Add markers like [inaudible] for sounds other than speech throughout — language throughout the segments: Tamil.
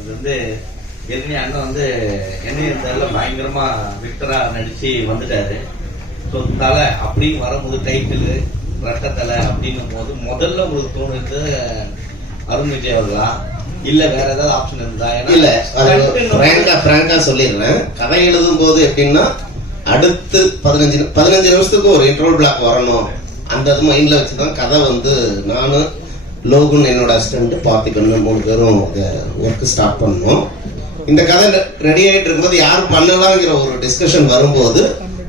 இது வந்து ஏற்கனவே அண்ணன் வந்து என்ன தெரியல பயங்கரமா விக்டரா நடிச்சு வந்துட்டாரு. ஸோ தலை அப்படின்னு வரும்போது டைட்டில் ரெட்ட தலை அப்படின்னும் போது முதல்ல உங்களுக்கு தோணுது அருண் விஜய் அவர்களா? இல்ல வேற ஏதாவது ஆப்ஷன் இருந்தா இல்ல அது பிராங்கா பிராங்கா சொல்லிடுறேன். கதை எழுதும் போது எப்படின்னா அடுத்து பதினஞ்சு பதினஞ்சு நிமிஷத்துக்கு ஒரு இன்டர்வல் பிளாக் வரணும். அந்த மைண்ட்ல வச்சுதான் கதை வந்து நானும் லோகுன் என்னோட அசிஸ்டண்ட் பார்த்துக்கணும் மூணு பேரும் ஒர்க் ஸ்டார்ட் பண்ணோம். இந்த கதை ரெடி ஆகிட்டு இருக்கும்போது யார் பண்ணலாங்கிற ஒரு டிஸ்கஷன் வரும்போது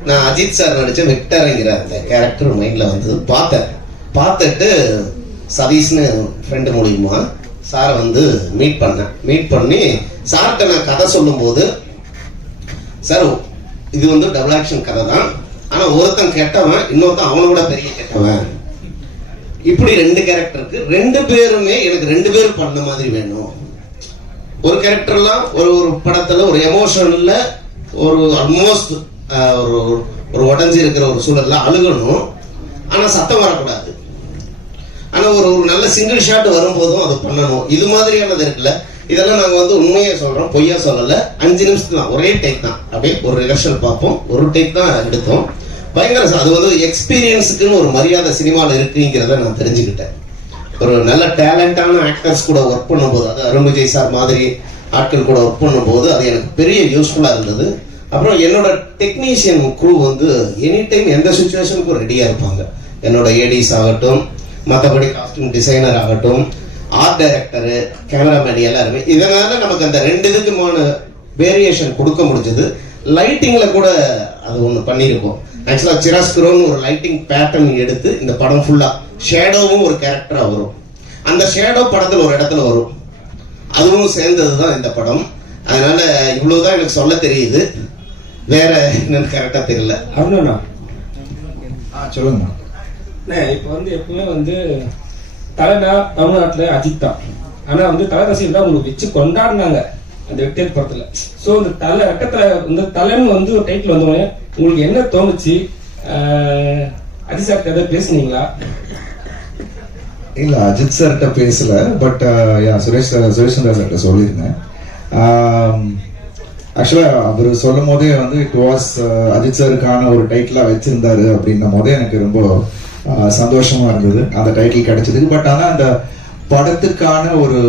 நான் அஜித் சார் நடிச்ச விக்டர்ங்கிற அந்த கேரக்டர் மைண்ட்ல வந்து பார்த்தேன். பார்த்துட்டு சதீஷ்னு ஃப்ரெண்டு மூலியமா சாரை வந்து மீட் பண்ணேன். மீட் பண்ணி சார்கிட்ட நான் கதை சொல்லும்போது சார் இது வந்து டபுள் ஆக்ஷன் கதை தான் ஆனால் ஒருத்தன் கெட்டவன் இன்னொருத்தன் அவனோட பெரிய கெட்டவன். இப்படி ரெண்டு கேரக்டருக்கு ரெண்டு பேருமே எனக்கு ரெண்டு பேர் பண்ண மாதிரி வேணும். ஒரு கேரக்டர்லாம் ஒரு ஒரு படத்துல ஒரு எமோஷன்ல ஒரு ஆல்மோஸ்ட் ஒரு ஒரு உடஞ்சி இருக்கிற ஒரு சூழல்ல அழுகணும். ஆனா சத்தம் வரக்கூடாது. ஆனா ஒரு ஒரு நல்ல சிங்கிள் ஷாட் வரும்போதும் அதை பண்ணணும். இது மாதிரியானது இருக்குல்ல. இதெல்லாம் நாங்க வந்து உண்மையை சொல்றோம் பொய்யா சொல்லல. அஞ்சு நிமிஷத்துக்கு தான் ஒரே டேக் தான். அப்படியே ஒரு ரிஹர்சல் பார்ப்போம். ஒரு டேக் தான் எடுத்தோம். பயங்கர அது வந்து எக்ஸ்பீரியன்ஸுக்குன்னு ஒரு மரியாதை சினிமாவில் இருக்குங்கிறத நான் தெரிஞ்சுக்கிட்டேன். ஒரு நல்ல டேலண்டான ஆக்டர்ஸ் கூட ஒர்க் பண்ணும்போது அது அருண் விஜய் சார் மாதிரி ஆட்கள் கூட ஒர்க் பண்ணும்போது அது எனக்கு பெரிய யூஸ்ஃபுல்லாக இருந்தது. அப்புறம் என்னோட டெக்னீஷியன் குரூ வந்து எனி டைம் எந்த சுச்சுவேஷனுக்கும் ரெடியாக இருப்பாங்க. என்னோட ஏடிஸ் ஆகட்டும் மற்றபடி காஸ்டியூம் டிசைனர் ஆகட்டும் ஆர்ட் டைரக்டரு கேமராமேன் எல்லாருமே. இதனால நமக்கு அந்த ரெண்டு இதுக்குமான வேரியேஷன் கொடுக்க முடிஞ்சது. லைட்டிங்கில் கூட அது ஒன்று பண்ணியிருக்கோம் ஆக்சுவலாக சிராஸ்குரோன்னு ஒரு லைட்டிங் பேட்டர்ன் எடுத்து இந்த படம் ஃபுல்லா ஷேடோவும் ஒரு கேரக்டரா வரும். அந்த ஷேடோ படத்துல ஒரு இடத்துல வரும். அதுவும் சேர்ந்தது தான் இந்த படம். அதனால இவ்வளவுதான் எனக்கு சொல்ல தெரியுது. வேற என்னன்னு கரெக்டா தெரியல. அருணண்ணா. ஆ சொல்லுங்க அண்ணே இப்போ வந்து எப்பவுமே வந்து தலைனா தமிழ்நாட்டுல அஜித் தான் ஆனா வந்து தலை ரசிகர் தான் உங்களுக்கு வச்சு கொண்டாடினாங்க. அந்த வெட்டியர் படத்துல. சோ இந்த தலை அக்கத்துல இந்த தலைன்னு வந்து ஒரு டைட்டில் வந்தோடனே உங்களுக்கு என்ன தோணுச்சு? ஆஹ், அஜித் ஏதாவது பேசுனீங்களா? இல்ல அஜித் சார்கிட்ட பேசல பட் யா சுரேஷ் சுரேஷ் சந்திரா சார்கிட்ட சொல்லியிருந்தேன். ஆக்சுவலா அவர் சொல்லும் போதே வந்து இட் வாஸ் அஜித் சாருக்கான ஒரு டைட்டிலா வச்சிருந்தாரு அப்படின்னும் போதே எனக்கு ரொம்ப சந்தோஷமா இருந்தது. அந்த டைட்டில் கிடைச்சதுக்கு. பட் ஆனா அந்த படத்துக்கான ஒரு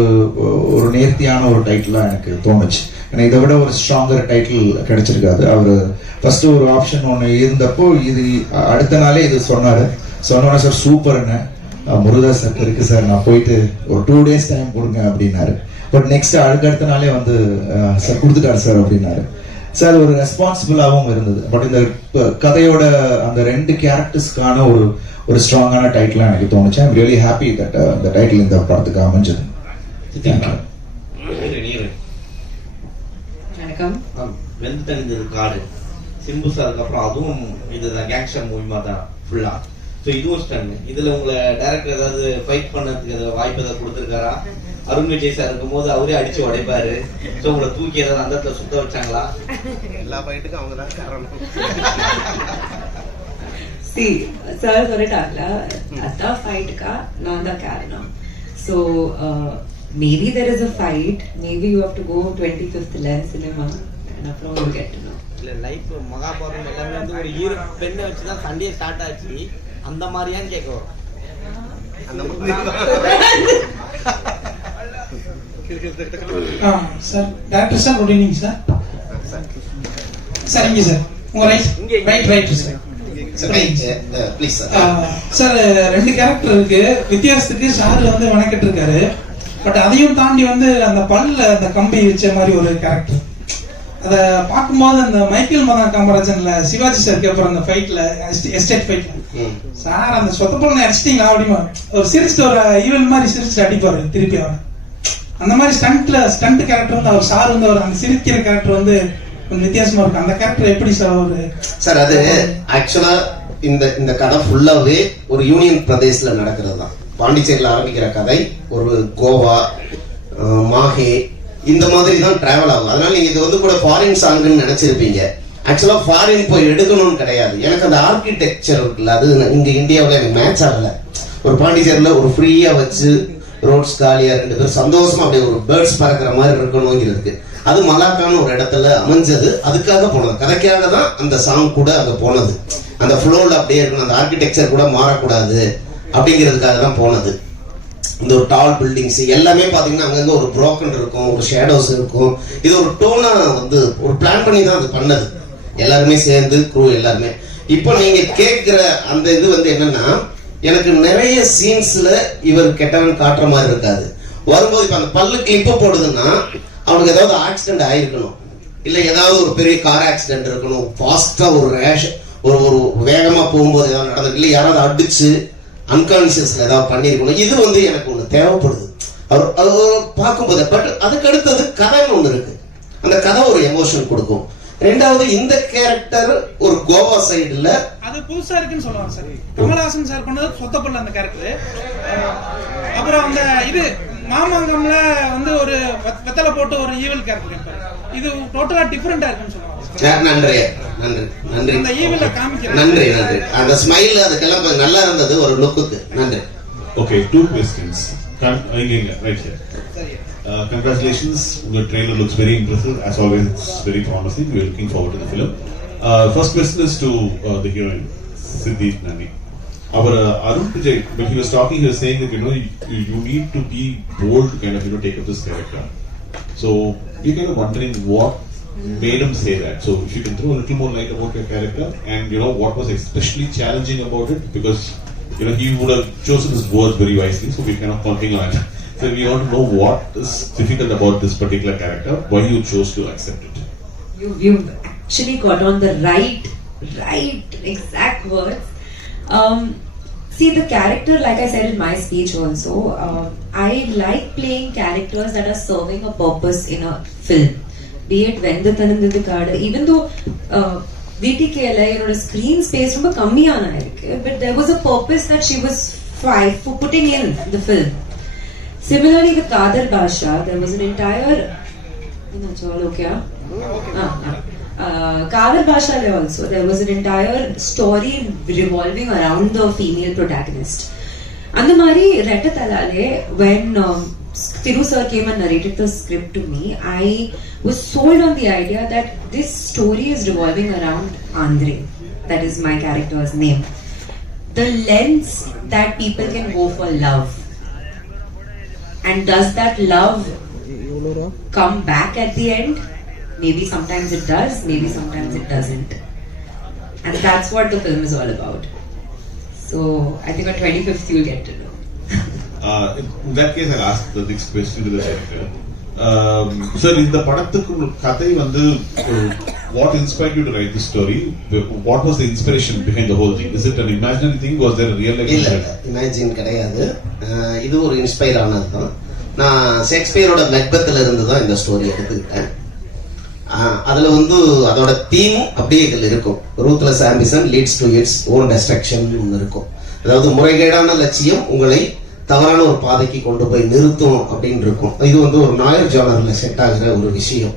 ஒரு நேர்த்தியான ஒரு டைட்டிலாக எனக்கு தோணுச்சு. ஏன்னா இதை விட ஒரு ஸ்ட்ராங்கர் டைட்டில் கிடைச்சிருக்காது. அவர் ஃபர்ஸ்ட் ஒரு ஆப்ஷன் ஒன்று இருந்தப்போ இது அடுத்த நாளே இது சொன்னாரு. சொன்னோன்னே சார் சூப்பர்னு முருகதாஸ் சார் இருக்கு சார். நான் போயிட்டு ஒரு டூ டேஸ் டைம் கொடுங்க அப்படின்னாரு. பட் நெக்ஸ்ட் அடுத்தடுத்த நாளே வந்து சார் கொடுத்துட்டாரு சார் அப்படின்னாரு. சார் ஒரு ரெஸ்பான்சிபிளாகவும் இருந்தது. பட் இந்த கதையோட அந்த ரெண்டு கேரக்டர்ஸ்க்கான ஒரு ஒரு ஸ்ட்ராங்கான டைட்டிலாக எனக்கு தோணுச்சு. ஐம் ரியலி ஹாப்பி தட் இந்த டைட்டில் இந்த படத்துக்கு அமைஞ்சது. வணக்கம். வெந்து தணிந்தது காடு. சிம்பு சாருக்கு அப்புறம் அதுவும் இதுதான் கேங்ஸ்டர் மூவிமா தான் ஃபுல்லா ஸோ இதுவும் ஸ்டன் இதுல உங்களை டைரக்டர் ஏதாவது ஃபைட் பண்ணதுக்கு ஏதாவது வாய்ப்பு ஏதாவது கொடுத்துருக்காரா? அருண் விஜய் சார் இருக்கும்போது அவரே அடிச்சு உடைப்பாரு. ஸோ உங்களை தூக்கி ஏதாவது அந்த இடத்துல சுத்த வச்சாங்களா? எல்லா ஃபைட்டுக்கும் அவங்க தான் காரணம். சி சார் சொல்லிட்டாங்களா அத்தா ஃபைட்டுக்கா நான் தான் காரணம். So maybe there is a fight maybe you have to go twenty ஃபிஃப்த்ல cinema அப்புறம் யூ கெட் டு நோ இல்ல லைஃப் மகாபாரதம் எல்லாமே வந்து ஒரு ஹீரோ பெண்ணை வச்சு தான் சண்டையே ஸ்டார்ட் ஆச்சு. அந்த மாதிரியான்னு கேட்க வரும் அந்த மாதிரி ஆ sir doctor sir good evening sir sir இங்கே சார் உங்க right. Right right sir sir sir ரெண்டு கேரக்டர் இருக்கு. வித்தியாசத்துக்கு சார் வந்து வணக்கிட்டு இருக்காரு பட் அதையும் தாண்டி வந்து அந்த பல்ல அந்த கம்பி வச்ச மாதிரி ஒரு கேரக்டர் அத பார்க்கும்போது அந்த மைக்கேல் மதன் காமராஜன்ல சிவாஜி சார் கேட்பார் அந்த ஃபைட்ல எஸ்டேட் ஃபைட்ல சார் அந்த சொத்த பொண்ணு அடிச்சிட்டீங்களா அப்படிமா? ஒரு சிரிச்சுட்டு ஒரு ஈவல் மாதிரி சிரிச்சுட்டு அடிப்பாரு திருப்பி அவன் அந்த மாதிரி ஸ்டண்ட்ல ஸ்டண்ட் கேரக்டர் வந்து அவர் சார் வந்து அவர் அந்த சிரிக்கிற கேரக்டர் வந்து கொஞ்சம் வித்தியாசமா இருக்கும். அந்த கேரக்டர் எப்படி சார் ஒரு சார் அது ஆக்சுவலா இந்த இந்த கதை ஃபுல்லாவே ஒரு யூனியன் பிரதேசல நடக்கிறது தான் பாண்டிச்சேரியில் ஆரம்பிக்கிற கதை ஒரு கோவா மாஹே இந்த மாதிரி தான் டிராவல் ஆகும் அதனால நீங்க இது வந்து கூட ஃபாரின் சாங்குன்னு நினைச்சிருப்பீங்க. ஆக்சுவலா ஃபாரின் போய் எடுக்கணும்னு கிடையாது. எனக்கு அந்த ஆர்கிடெக்சர் இருக்குல்ல அது இங்க இந்தியாவில் எனக்கு மேட்ச் ஆகல. ஒரு பாண்டிச்சேரியில் ஒரு ஃப்ரீயா வச்சு ரோட்ஸ் காலியா ரெண்டு பேரும் சந்தோஷமா அப்படியே ஒரு பேர்ட்ஸ் பறக்கிற மாதிரி இருக்கணுங்கிறதுக்கு. அது மலாக்கான ஒரு இடத்துல அமைஞ்சது. அதுக்காக போனது. கதைக்காக தான் அந்த சாங் கூட அங்க போனது. அந்த ஃப்ளோல அப்படியே இருக்கணும். அந்த ஆர்கிடெக்சர் கூட மாறக்கூடாது அப்படிங்கிறதுக்காக தான் போனது. இந்த ஒரு டால் பில்டிங்ஸ் எல்லாமே பார்த்தீங்கன்னா அங்கங்க ஒரு ப்ரோக்கன் இருக்கும். ஒரு ஷேடோஸ் இருக்கும். இது ஒரு டோனா வந்து ஒரு பிளான் பண்ணி தான் அது பண்ணது. எல்லாருமே சேர்ந்து க்ரூ எல்லாருமே. இப்போ நீங்க கேட்குற அந்த இது வந்து என்னன்னா எனக்கு நிறைய சீன்ஸ்ல இவர் கெட்டவன் காட்டுற மாதிரி இருக்காது. வரும்போது இப்ப அந்த பல்லு கிளிப்ப போடுதுன்னா அவனுக்கு ஏதாவது ஆக்சிடென்ட் ஆயிருக்கணும். இல்ல ஏதாவது ஒரு பெரிய கார் ஆக்சிடென்ட் இருக்கணும். ஃபாஸ்டா ஒரு ரேஷ் ஒரு ஒரு வேகமா போகும்போது ஏதாவது நடந்திருக்கு. இல்ல யாராவது அடிச்சு அன்கான்சியஸ்ல ஏதாவது பண்ணியிருக்கணும். இது வந்து எனக்கு ஒண்ணு தேவைப்படுது. அவர் அவர் பார்க்கும்போது பட் அதுக்கு அடுத்தது கதைன்னு ஒண்ணு இருக்கு. அந்த கதை ஒரு எமோஷன் கொடுக்கும். ரெண்டாவது இந்த கேரக்டர் ஒரு கோவா சைடுல அது புதுசா இருக்குன்னு சொல்லுவாங்க சார். கமலஹாசன் சார் பண்ணது சொத்தப்படல அந்த கேரக்டர் அப்புறம் அந்த இது மாமாங்கம்ல வந்து ஒரு வெத்- வெத்தலை போட்டு ஒரு ஈவல் கேரக்டர் இது டோட்டலா டிஃபரெண்டா இருக்குன்னு சொல்லுவாங்க அஹ் நன்றி. நன்றி. நன்றி. அந்த ஈவில காமிக்கிறேன் நன்றி நன்றி. அந்த ஸ்மைல் அதுக்கெல்லாம் நல்லா இருந்தது ஒரு லுக்குக்கு நன்றி. Questions. Con- uh, yeah, yeah, right here. Uh, congratulations. The trailer looks very impressive. As always, it's very promising. We're looking forward to the film. Uh, first question is to uh, the heroine, Siddhi Nani. Our uh, Arun Vijay, when he was talking, he was saying that you know you, you need to be bold to kind of you know take up this character. So we're kind of wondering what made him say that. So if you can throw a little more light about your character and you know what was especially challenging about it because you know he would have chosen his words very wisely. So we're kind of counting on. So we want to know what is difficult about this particular character, why you chose to accept it. You, you've actually got on the right, right exact words. Um, see, the character, like I said in my speech also, uh, I like playing characters that are serving a purpose in a film. Be it வெந்தத்தனந்தது காடு even though uh, VTKல என்னோட ஸ்க்ரீன் ஸ்பேஸ் ரொம்ப கம்மியான இருக்கு but there was a purpose that she was fi- for putting in the film. Similarly with Kadar Basha, there was an entire என்னாச்சு all okay ah? uh, also, there was an entire story revolving around the female protagonist. And the Mari Retta when um, Thiru sir came and narrated the script to me, I was sold on the idea that this story is revolving around Andre. That is my character's name. The lens that people can go for love. And does that love come back at the end? Maybe sometimes it does, maybe sometimes it doesn't. And that's what the film is all about. So I think on 25th you'll get to know. Uh, in that case, I'll ask the next question to the director. Um, sir, இந்த படத்துக்கு கதை வந்து what you to write the story what was the inspiration behind the whole thing is it an imaginary thing was there a real life இல்ல இமேஜின் கிடையாது அஹ் இது ஒரு இன்ஸ்பயர் ஆனது தான் நான் ஷேக்ஸ்பியரோட மெக்பத்தில் இருந்து தான் இந்த ஸ்டோரி எடுத்துக்கிட்டேன் அதுல வந்து அதோட தீமும் அப்படியே இதில் இருக்கும். Ruthless ambition leads to its own destruction ஒன்று இருக்கும். அதாவது முறைகேடான லட்சியம் உங்களை தவறான ஒரு பாதைக்கு கொண்டு போய் நிறுத்தும் அப்படின்னு இருக்கும். இது வந்து ஒரு நாயர் ஜானர்ல செட் ஆகிற ஒரு விஷயம்.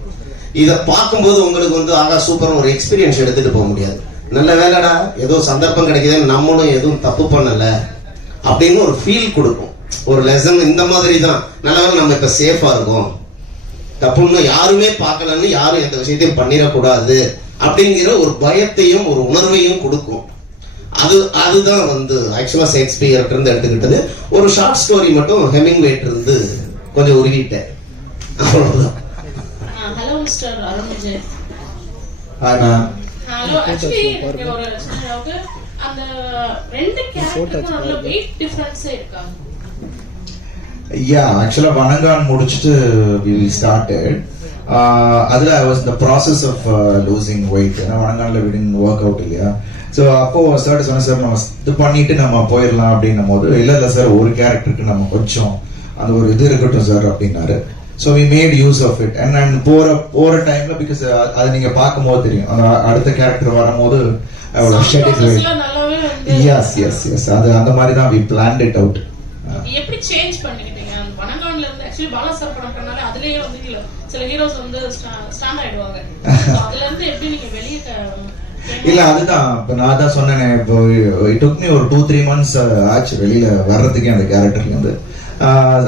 இதை பார்க்கும்போது உங்களுக்கு வந்து ஆகா சூப்பர் ஒரு எக்ஸ்பீரியன்ஸ் எடுத்துகிட்டு போக முடியாது. நல்ல வேலைடா ஏதோ சந்தர்ப்பம் கிடைக்குது நம்மளும் எதுவும் தப்பு பண்ணலை அப்படின்னு ஒரு ஃபீல் கொடுக்கும். ஒரு லெசன் இந்த மாதிரி தான். நல்ல வேலை நம்ம இப்போ சேஃபாக இருக்கும். தப்புன்னு யாருமே பார்க்கலன்னு யாரும் எந்த விஷயத்தையும் பண்ணிடக்கூடாது அப்படிங்கிற ஒரு பயத்தையும் ஒரு உணர்வையும் கொடுக்கும். அது அதுதான் வந்து ஆக்சுவலா ஷேக்ஸ்பியர்ட்ட இருந்து எடுத்துக்கிட்டது. ஒரு ஷார்ட் ஸ்டோரி மட்டும் ஹெமிங்வேட் இருந்து கொஞ்சம் உருவிட்டேன் அவ்வளவுதான். Hello mister Arun Vijay hello actually ஒரு. அந்த ரெண்டு கேரக்டருக்கும் நல்ல வெயிட் டிஃபரன்ஸே இருக்கா? யா ஆக்சுவலா வணங்கான் முடிச்சுட்டு வி ஸ்டார்டட் அதுல I was the process of losing weight ஏன்னா வணங்கான்ல விடின் ஒர்க் அவுட் இல்லையா? ஸோ அப்போ சார் சொன்ன சார் நம்ம இது பண்ணிட்டு நம்ம போயிடலாம் அப்படின்னும் போது இல்ல இல்ல சார் ஒரு கேரக்டருக்கு நம்ம கொஞ்சம் அந்த ஒரு இது இருக்கட்டும் சார் அப்படின்னாரு. So we made use of it and and போற போற டைம்ல பிகாஸ் அது நீங்க பார்க்கும்போது தெரியும். அந்த அடுத்த கேரக்டர் வரும்போது அவரோட ஷெட் வந்து எஸ் எஸ் எஸ் அது அந்த மாதிரி தான் வி பிளான்ட் இட் அவுட் எப்படி சேஞ்ச் பண்ணிக்கிட்டீங்க அந்த வனங்கான்ல இருந்து ஆக்சுவலி பாலா சார் படம் பண்ணாலே அதுலயே வந்து இல்ல. சில ஹீரோஸ் வந்து ஸ்டாண்ட் ஆயிடுவாங்க. So [laughs] அதுல இருந்து எப்படி நீங்க வெளியே க- இல்ல அதுதான். இப்ப நான் தான் சொன்னேனே இப்போ இட் மீ ஒரு டூ த்ரீ மந்த்ஸ் ஆச்சு வெளியில வர்றதுக்கே அந்த கேரக்டர்ல இருந்து.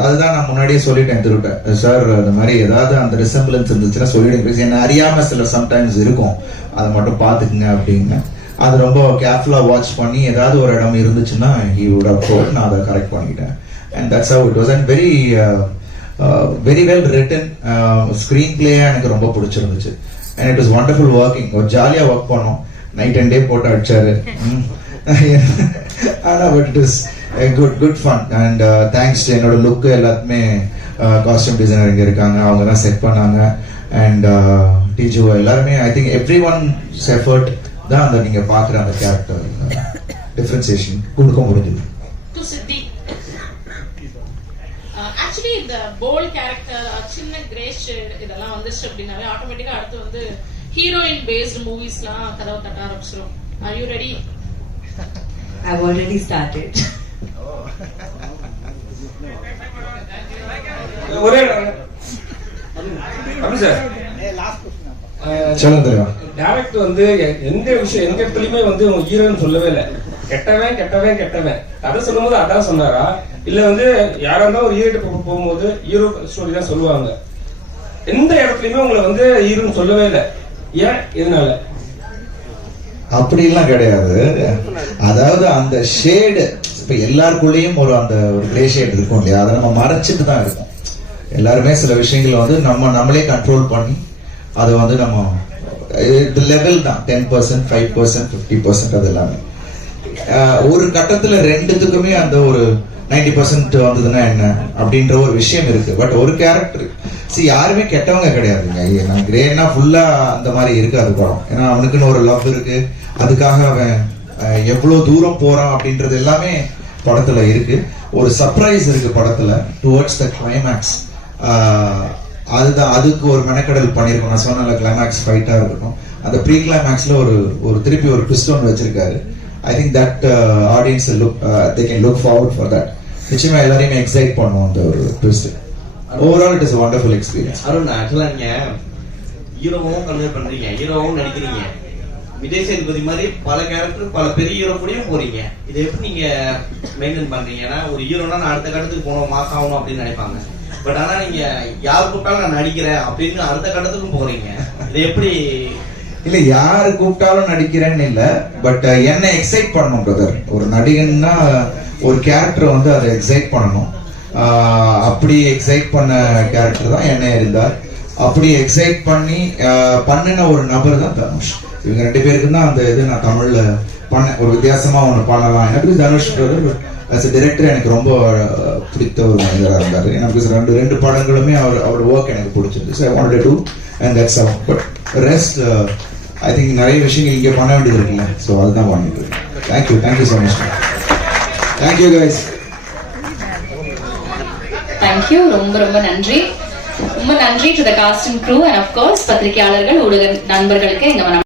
அதுதான் நான் முன்னாடியே சொல்லிட்டேன் திருவிட்டேன் சார் இந்த மாதிரி ஏதாவது அந்த ரிசம்பிளன்ஸ் இருந்துச்சுன்னா சொல்லிடுங்க. என்ன அறியாம சில சம்டைம்ஸ் இருக்கும். அதை மட்டும் பார்த்துக்குங்க அப்படின்னு. அது ரொம்ப கேர்ஃபுல்லா வாட்ச் பண்ணி ஏதாவது ஒரு இடம் இருந்துச்சுன்னா ஹி வுட் நான் அதை கரெக்ட் பண்ணிக்கிட்டேன். And that's how it was and very very well written screenplay எனக்கு ரொம்ப பிடிச்சிருந்துச்சு. And it is wonderful working ஒரு ஜாலியாக ஒர்க் பண்ணோம். நைட் அண்ட் டே போட்டு அடிச்சாரு. ஆனால் but it is good good fun and thanks என்னோட லுக்கு எல்லாத்துமே காஸ்டியூம் டிசைனர் இங்கே இருக்காங்க. அவங்க தான் செட் பண்ணாங்க. அண்ட் டிஜு uh, எல்லாருமே I think every one effort தான் அந்த நீங்க பார்க்குற அந்த கேரக்டர் டிஃப்ரென்சியேஷன் uh, கொடுக்க முடிஞ்சது. ஆக்சுவலி இந்த போல்ட் கேரக்டர் சின்ன கிரேஸ் இதெல்லாம் வந்துச்சு அப்படின்னாலே ஆட்டோமேட்டிக்கா அடுத்து வந்து ஹீரோயின் பேஸ்டு மூவிஸ்லாம் கதவை தட்ட ஆரம்பிச்சிடும் are you ready I've already started. ஒரே டேரக்டர் வந்து எந்த விஷயம் எந்த இடத்துலயுமே வந்து உங்க ஹீரோன்னு சொல்லவே இல்லை. கெட்டவன் கெட்டவன் கெட்டவன். கதை சொல்லும்போது அதான் சொன்னாரா? இல்ல வந்து யாரா இருந்தாலும் ஒரு ஹீரோட்ட போகும்போது ஹீரோ ஸ்டோரி தான் சொல்லுவாங்க. எந்த இடத்துலயுமே உங்களை வந்து ஹீரோன்னு சொல்லவே இல்லை. ஏன்? இதனால அப்படிலாம் கிடையாது. அதாவது அந்த ஷேடு இப்ப எல்லாருக்குள்ளேயும் ஒரு அந்த ஒரு கிரே ஷேட் இருக்கும் இல்லையா? அதை நம்ம மறைச்சிட்டு தான் இருக்கும். எல்லாருமே சில விஷயங்கள் வந்து நம்ம நம்மளே கண்ட்ரோல் பண்ணி அதை வந்து நம்ம இது லெவல் தான். Ten percent five percent fifty percent அது எல்லாமே. ஒரு கட்டத்துல ரெண்டுத்துக்குமே அந்த ஒரு நைன்டி பர்சன்ட் வந்ததுன்னா என்ன? அப்படின்ற ஒரு விஷயம் இருக்கு. பட் ஒரு கேரக்டர் சி யாருமே கெட்டவங்க கிடையாதுங்க. ஐயா, நான் கிரேனா ஃபுல்லா அந்த மாதிரி இருக்காது படம். ஏன்னா அவனுக்குன்னு ஒரு லவ் இருக்கு. அதுக்காக அவன் எவ்வளோ தூரம் போறான் அப்படின்றது எல்லாமே படத்துல இருக்கு. ஒரு சர்ப்ரைஸ் இருக்கு படத்துல டுவர்ட்ஸ் த கிளைமேக்ஸ் அதுதான் அதுக்கு ஒரு மெனக்கடல் பண்ணியிருக்கோம். நான் சொன்ன கிளைமேக்ஸ் ஃபைட்டாக இருக்கட்டும். அந்த ப்ரீ கிளைமேக்ஸில் ஒரு ஒரு திருப்பி ஒரு ட்விஸ்ட் ஒன்று வச்சிருக்காரு. I think that audience look they can look forward for that நிச்சயமா எல்லாரையுமே எக்ஸைட் பண்ணுவோம் அந்த ஒரு twist overall it is wonderful experience Arun ஆக்சுவலா நீங்க ஹீரோவும் கன்வே பண்றீங்க. ஹீரோவும் நடிக்கிறீங்க. விஜய் சேதுபதி மாதிரி பல கேரக்டர் பல பெரிய ஹீரோ கூடயும் போறீங்க. இதை எப்படி நீங்க மெயின்டைன் பண்றீங்க? ஏன்னா ஒரு ஹீரோனா நான் அடுத்த கட்டத்துக்கு போகணும் மாஸ் ஆகணும் அப்படின்னு நினைப்பாங்க. பட் ஆனா நீங்க யார் கூப்பிட்டாலும் நான் நடிக்கிறேன் அப்படின்னு அடுத்த கட்டத்துக்கும் போறீங்க. இதை எப்படி இல்ல யாரு கூப்பிட்டாலும் நடிக்கிறேன்னு இல்ல பட் என்ன எக்ஸைட் பண்ணணும் பிரதர் ஒரு நடிகன்னா ஒரு கேரக்டரை வந்து அதை எக்ஸைட் பண்ணணும். அப்படி எக்ஸைட் பண்ண கேரக்டர் தான் என்ன இருந்தார். அப்படி எக்ஸைட் பண்ணி பண்ணின ஒரு நபர் தான் தனுஷ். இவங்க ரெண்டு பேருக்கு தான் அந்த இது நான் தமிழ்ல பண்ண ஒரு வித்தியாசமா ஒன்று பண்ணலாம். எனக்கு தனுஷ் அஸ் எ டிரெக்டர் எனக்கு ரொம்ப பிடித்த ஒரு மனிதராக இருந்தார். எனக்கு ரெண்டு ரெண்டு படங்களுமே அவர் அவர் ஒர்க் எனக்கு பிடிச்சிருந்துச்சு. So one two and that's but rest I think நிறைய விஷயங்கள் இங்கே பண்ண வேண்டியது இருக்குல்ல. ஸோ அதுதான் பண்ணிட்டு thank you thank you so much thank you guys thank you ரொம்ப ரொம்ப நன்றி. ரொம்ப நன்றி to the cast and crew and of course பத்திரிகையாளர்கள் ஊடக நண்பர்களுக்கு இந்த